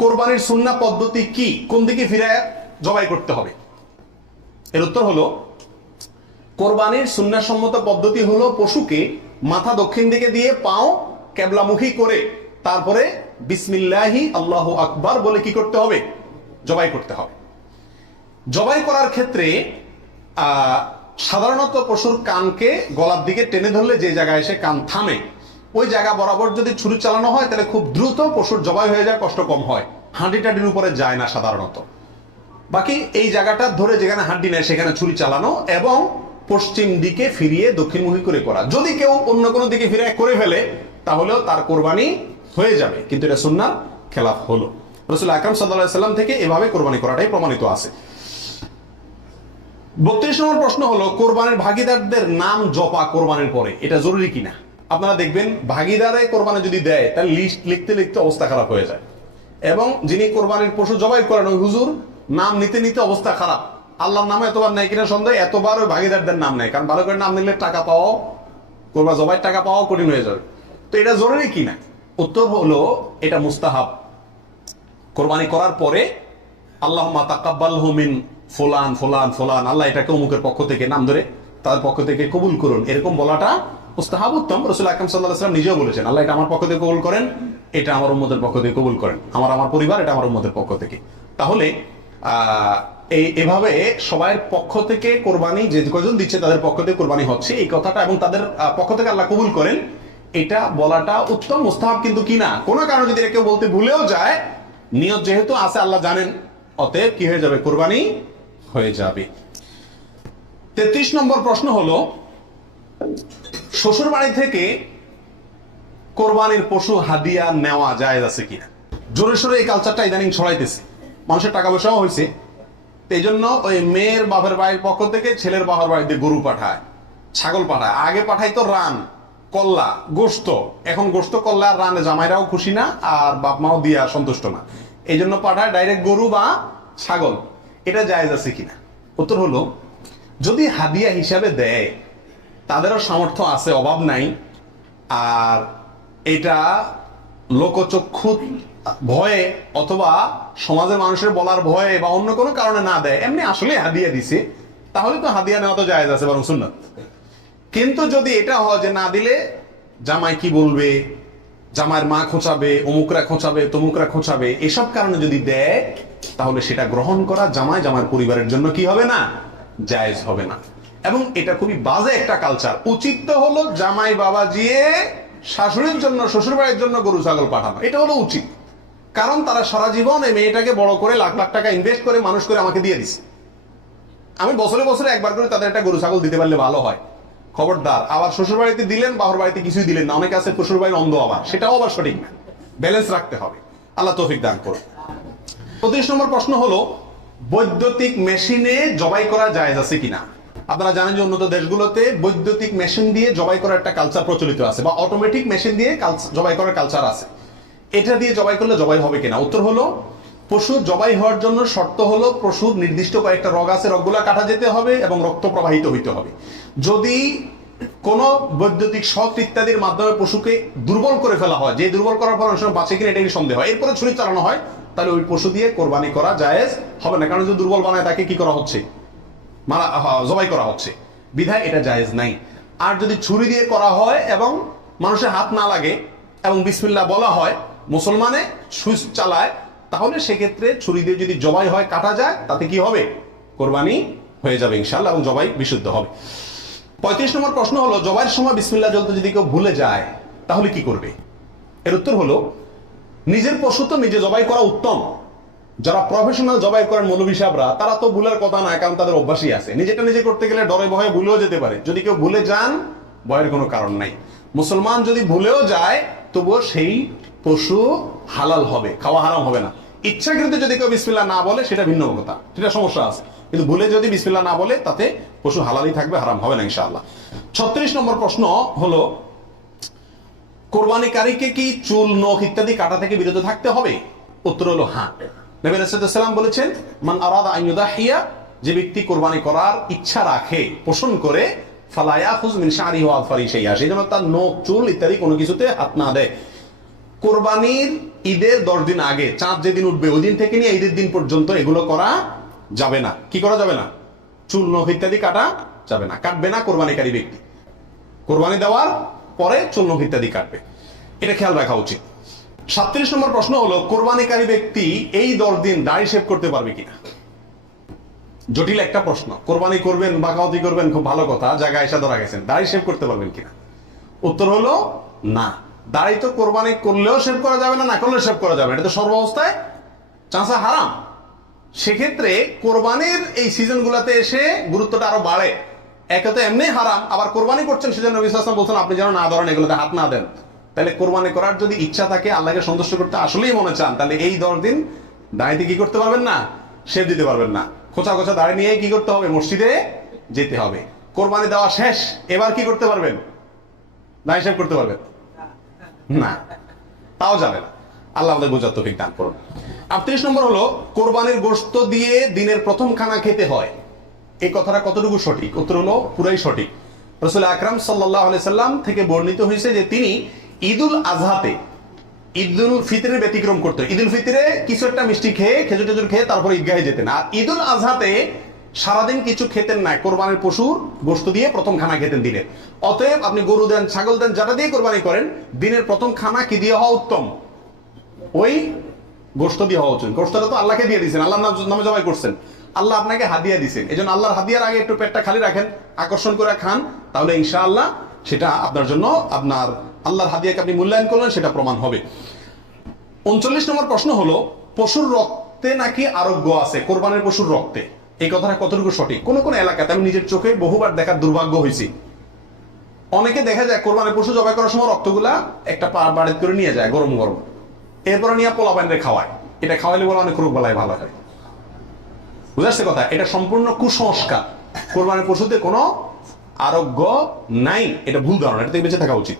কোরবানির সুন্না পদ্ধতি কি কোন দিকে ফিরে জবাই করতে হবে এর উত্তর হলো কোরবানির সুন্নাসম্মত পদ্ধতি হলো পশুকে মাথা দক্ষিণ দিকে দিয়ে পাও ক্যাবলামুখী করে তারপরে বিসমিল্লাহি আল্লাহ আকবার বলে কি করতে হবে জবাই করতে হবে জবাই করার ক্ষেত্রে সাধারণত পশুর কানকে গলার দিকে টেনে ধরলে যে জায়গায় এসে কান থামে ওই জায়গা বরাবর যদি ছুরি চালানো হয় তাহলে খুব দ্রুত পশুর জবাই হয়ে যায় কষ্ট কম হয় হাঁডি টাডির উপরে যায় না সাধারণত বাকি এই জায়গাটা ধরে যেখানে হাড্ডি নেয় সেখানে ছুরি চালানো এবং পশ্চিম দিকে ফিরিয়ে দক্ষিণমুখী করে করা যদি কেউ অন্য কোনো দিকে ফিরে করে ফেলে তাহলেও তার কোরবানি হয়ে যাবে কিন্তু এটা সুন্নার খেলাফ হলো রসুল আকরাম সাল্লা সাল্লাম থেকে এভাবে কোরবানি করাটাই প্রমাণিত আছে বত্রিশ নম্বর প্রশ্ন হলো কোরবানির ভাগিদারদের নাম জপা কোরবানির পরে এটা জরুরি কিনা আপনারা দেখবেন ভাগিদারে কোরবানি যদি দেয় তার লিস্ট লিখতে লিখতে অবস্থা খারাপ হয়ে যায় এবং যিনি কোরবানির পশু জবাই করেন ওই হুজুর নাম নিতে নিতে অবস্থা খারাপ আল্লাহর নামে এতবার নেয় কিনা সন্দেহ এতবার ওই ভাগিদারদের নাম নেয় কারণ ভালো করে নাম নিলে টাকা পাওয়াও কোরবা জবাই টাকা পাওয়াও কঠিন হয়ে যাবে তো এটা জরুরি কিনা উত্তর হলো এটা মুস্তাহাব কোরবানি করার পরে আল্লাহ তাকাব্বাল হুমিন ফোলান ফোলান ফোলান আল্লাহ এটাকে অমুকের পক্ষ থেকে নাম ধরে তার পক্ষ থেকে কবুল করুন এরকম বলাটা মুস্তাহাব উত্তম রসুল সাল্লাহ নিজেও বলেছেন আল্লাহ এটা আমার পক্ষ থেকে কবুল করেন এটা আমার উম্মদের পক্ষ থেকে কবুল করেন আমার আমার পরিবার এটা আমার উম্মদের পক্ষ থেকে তাহলে এই এভাবে সবাই পক্ষ থেকে কোরবানি যে কজন দিচ্ছে তাদের পক্ষ থেকে কোরবানি হচ্ছে এই কথাটা এবং তাদের পক্ষ থেকে আল্লাহ কবুল করেন এটা বলাটা উত্তম মুস্তাহাব কিন্তু কি না কোনো কারণে যদি কেউ বলতে ভুলেও যায় নিয়ত যেহেতু আছে আল্লাহ জানেন অতএব কি হয়ে যাবে কোরবানি হয়ে যাবে তেত্রিশ নম্বর প্রশ্ন হলো শ্বশুর বাড়ি থেকে কোরবানির পশু হাদিয়া নেওয়া যায় আছে কিনা জোরে সোরে এই কালচারটা ইদানিং ছড়াইতেছে মানুষের টাকা পয়সাও হয়েছে এই জন্য ওই মেয়ের বাপের বাড়ির পক্ষ থেকে ছেলের বাবার বাড়িতে গরু পাঠায় ছাগল পাঠায় আগে পাঠাইতো রান কল্লা গোস্ত এখন গোস্ত কল্লা আর রানে জামাইরাও খুশি না আর বাপ মাও দিয়া সন্তুষ্ট না এই জন্য পাঠায় ডাইরেক্ট গরু বা ছাগল এটা জায়েজ আছে কিনা উত্তর হলো যদি হাদিয়া হিসাবে দেয় তাদেরও সামর্থ্য আছে অভাব নাই আর এটা লোকচক্ষু ভয়ে অথবা সমাজের মানুষের বলার ভয়ে বা অন্য কোনো কারণে না দেয় এমনি আসলে হাদিয়া দিছে তাহলে তো হাদিয়া নেওয়া তো জায়েজ আছে বরং সুন্নত কিন্তু যদি এটা হয় যে না দিলে জামাই কি বলবে জামাইয়ের মা খোঁচাবে অমুকরা খোঁচাবে তমুকরা খোঁচাবে এসব কারণে যদি দেয় তাহলে সেটা গ্রহণ করা জামাই জামার পরিবারের জন্য কি হবে না জায়েজ হবে না এবং এটা খুবই বাজে একটা কালচার উচিত তো হলো জামাই বাবা জিয়ে শাশুড়ির জন্য শ্বশুর বাড়ির জন্য গরু ছাগল পাঠানো এটা হলো উচিত কারণ তারা সারা জীবন এই মেয়েটাকে বড় করে লাখ লাখ টাকা ইনভেস্ট করে মানুষ করে আমাকে দিয়ে দিছে আমি বছরে বছরে একবার করে তাদের একটা গরু ছাগল দিতে পারলে ভালো হয় খবরদার আবার শ্বশুর বাড়িতে দিলেন বাহর বাড়িতে কিছুই দিলেন না অনেকে আছে শ্বশুর বাড়ির অন্ধ আবার সেটাও আবার সঠিক না ব্যালেন্স রাখতে হবে আল্লাহ তৌফিক দান করুন পঁচিশ নম্বর প্রশ্ন হলো বৈদ্যুতিক মেশিনে জবাই করা যায় আছে কিনা আপনারা জানেন যে উন্নত দেশগুলোতে বৈদ্যুতিক মেশিন দিয়ে জবাই করার একটা কালচার প্রচলিত আছে বা অটোমেটিক মেশিন দিয়ে জবাই করার কালচার আছে এটা দিয়ে জবাই করলে জবাই হবে কিনা উত্তর হলো পশু জবাই হওয়ার জন্য শর্ত হলো পশুর নির্দিষ্ট কয়েকটা রগ আছে রগগুলা কাটা যেতে হবে এবং রক্ত প্রবাহিত হইতে হবে যদি কোনো বৈদ্যুতিক শখ ইত্যাদির মাধ্যমে পশুকে দুর্বল করে ফেলা হয় যে দুর্বল করার ফলে অনুসরণ বাঁচে কিনা এটা সন্দেহ হয় এরপরে ছুরি চালানো হয় তাহলে ওই পশু দিয়ে কোরবানি করা যায় হবে না কারণ যদি দুর্বল বানায় তাকে কি করা হচ্ছে মারা জবাই করা হচ্ছে বিধায় এটা জায়েজ নাই আর যদি ছুরি দিয়ে করা হয় এবং মানুষের হাত না লাগে এবং বিসমিল্লা বলা হয় মুসলমানে সুইচ চালায় তাহলে সেক্ষেত্রে ছুরি দিয়ে যদি জবাই হয় কাটা যায় তাতে কি হবে কোরবানি হয়ে যাবে ইনশাল্লাহ এবং জবাই বিশুদ্ধ হবে পঁয়ত্রিশ নম্বর প্রশ্ন হলো জবাইয়ের সময় বিসমিল্লা জলতে যদি কেউ ভুলে যায় তাহলে কি করবে এর উত্তর হলো নিজের পশু তো নিজে জবাই করা উত্তম যারা প্রফেশনাল জবাই করেন মৌলবী সাহেবরা তারা তো ভুলের কথা নয় কারণ তাদের অভ্যাসই আছে নিজেটা নিজে করতে গেলে ডরে ভয়ে ভুলেও যেতে পারে যদি কেউ ভুলে যান ভয়ের কোনো কারণ নাই মুসলমান যদি ভুলেও যায় তবুও সেই পশু হালাল হবে খাওয়া হারাম হবে না ইচ্ছাকৃত যদি কেউ বিসমিল্লা না বলে সেটা ভিন্ন কথা সেটা সমস্যা আছে কিন্তু ভুলে যদি বিসমিল্লা না বলে তাতে পশু হালালই থাকবে হারাম হবে না ইনশাআল্লাহ ছত্রিশ নম্বর প্রশ্ন হলো কোরবানিকারীকে কি চুল নখ ইত্যাদি কাটা থেকে বিরত থাকতে হবে উত্তর হলো হ্যাঁ নবী রাসাদাম বলেছেন মান আরাদা আইনুদাহিয়া যে ব্যক্তি কোরবানি করার ইচ্ছা রাখে পোষণ করে ফালায়া হুজ মিন শাহরি হওয়া ফারি সেই আসে যেন তার নোখ চুল ইত্যাদি কোনো কিছুতে হাত না দেয় কোরবানির ঈদের দশ দিন আগে চাঁদ যেদিন উঠবে ওই দিন থেকে নিয়ে ঈদের দিন পর্যন্ত এগুলো করা যাবে না কি করা যাবে না চুল নখ ইত্যাদি কাটা যাবে না কাটবে না কোরবানিকারী ব্যক্তি কোরবানি দেওয়ার পরে চুল নখ ইত্যাদি কাটবে এটা খেয়াল রাখা উচিত সাতত্রিশ নম্বর প্রশ্ন হলো কোরবানিকারী ব্যক্তি এই দশ দিন দাড়ি শেভ করতে পারবে কিনা জটিল একটা প্রশ্ন কোরবানি করবেন কাউতি করবেন খুব ভালো কথা জায়গায় এসে ধরা গেছেন দাড়ি শেভ করতে পারবেন কিনা উত্তর হলো না দাড়ি তো কোরবানি করলেও শেভ করা যাবে না না করলেও শেভ করা যাবে এটা তো সর্ব অবস্থায় চাঁচা হারাম সেক্ষেত্রে কোরবানির এই সিজনগুলোতে এসে গুরুত্বটা আরো বাড়ে একে তো এমনি হারাম আবার কোরবানি করছেন সেজন্য বিশ্বাস বলছেন আপনি যেন না ধরেন এগুলোতে হাত না দেন তাহলে কোরবানি করার যদি ইচ্ছা থাকে আল্লাহকে সন্তুষ্ট করতে আসলেই মনে চান তাহলে এই দশ দিন দাঁড়িয়ে কি করতে পারবেন না সেব দিতে পারবেন না খোঁচা খোঁচা দাঁড়িয়ে নিয়ে কি করতে হবে মসজিদে যেতে হবে কোরবানি দেওয়া শেষ এবার কি করতে পারবেন না করতে পারবেন না তাও যাবে না আল্লাহ আমাদের বোঝার তফিক দান করুন আটত্রিশ নম্বর হলো কোরবানির গোস্ত দিয়ে দিনের প্রথম খানা খেতে হয় এই কথাটা কতটুকু সঠিক উত্তর হলো পুরাই সঠিক রসুল আকরাম সাল্লাহ সাল্লাম থেকে বর্ণিত হয়েছে যে তিনি ঈদুল আজহাতে ঈদুল ফিতরের ব্যতিক্রম করতো ঈদুল ফিতরে কিছু একটা মিষ্টি খেয়ে খেজুর টেজুর খেয়ে তারপরে ঈদগাহে যেতেন আর ঈদুল আজহাতে সারাদিন কিছু খেতেন না কোরবানির পশুর গোস্ত দিয়ে প্রথম খানা খেতেন দিনে অতএব আপনি গরু দেন ছাগল দেন যারা দিয়ে কোরবানি করেন দিনের প্রথম খানা কি দিয়ে হওয়া উত্তম ওই গোস্ত দিয়ে হওয়া উচিত গোস্তটা তো আল্লাহকে দিয়ে দিচ্ছেন আল্লাহ নামে জবাই করছেন আল্লাহ আপনাকে হাদিয়া দিচ্ছেন এই জন্য আল্লাহর হাদিয়ার আগে একটু পেটটা খালি রাখেন আকর্ষণ করে খান তাহলে ইনশাআল্লাহ সেটা আপনার জন্য আপনার আল্লাহর হাদিয়াকে আপনি মূল্যায়ন করলেন সেটা প্রমাণ হবে উনচল্লিশ নম্বর প্রশ্ন হলো পশুর রক্তে নাকি আরোগ্য আছে কোরবানের পশুর রক্তে এই কথাটা কতটুকু সঠিক কোন কোন এলাকাতে আমি নিজের চোখে বহুবার দেখার দুর্ভাগ্য হয়েছি অনেকে দেখা যায় কোরবানের পশু জবাই করার সময় রক্তগুলা একটা পা বাড়ি করে নিয়ে যায় গরম গরম এরপরে নিয়ে পোলা বাইনদের খাওয়ায় এটা খাওয়াইলে বলে অনেক রোগ বালায় ভালো হয় বুঝাচ্ছে কথা এটা সম্পূর্ণ কুসংস্কার কোরবানের পশুতে কোনো আরোগ্য নাই এটা ভুল ধারণা এটা থেকে বেঁচে থাকা উচিত